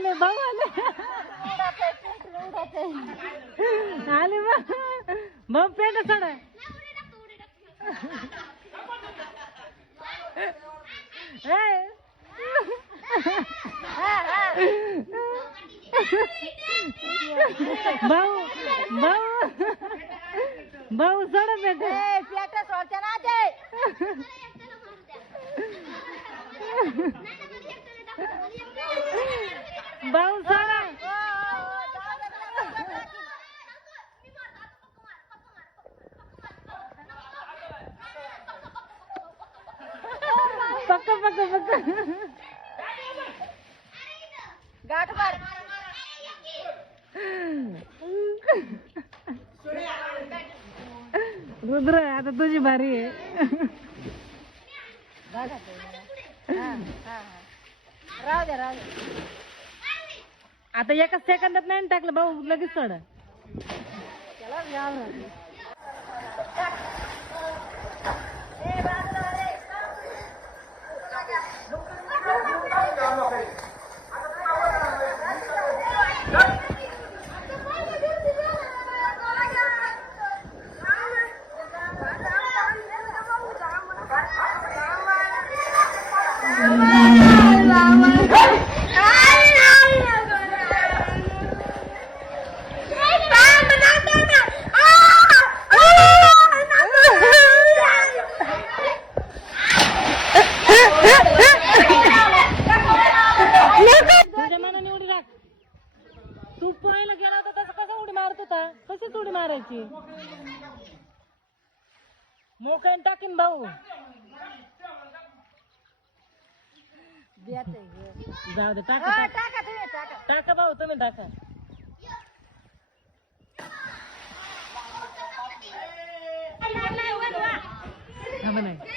आले भाऊ आले आले भाऊ पेंट सोडा भाऊ भाऊ भाऊ सोडा पेंट पेट सोडते ना ते भाऊ सोडा पक्का पक्का पक्का गाठ मार रुद्र आता तुझी भारी आहे राहू दे आता एका सेकंदात नाही टाकलं भाऊ लगेच सोड तुझ्या मनाने उडी टाक तू पोहायला गेला होता तसं कसं उडी मारत होता कशीच उडी मारायची मोकाईन टाकीन भाऊ जाऊ दे टाका टाका भाऊ तुम्ही टाका नाही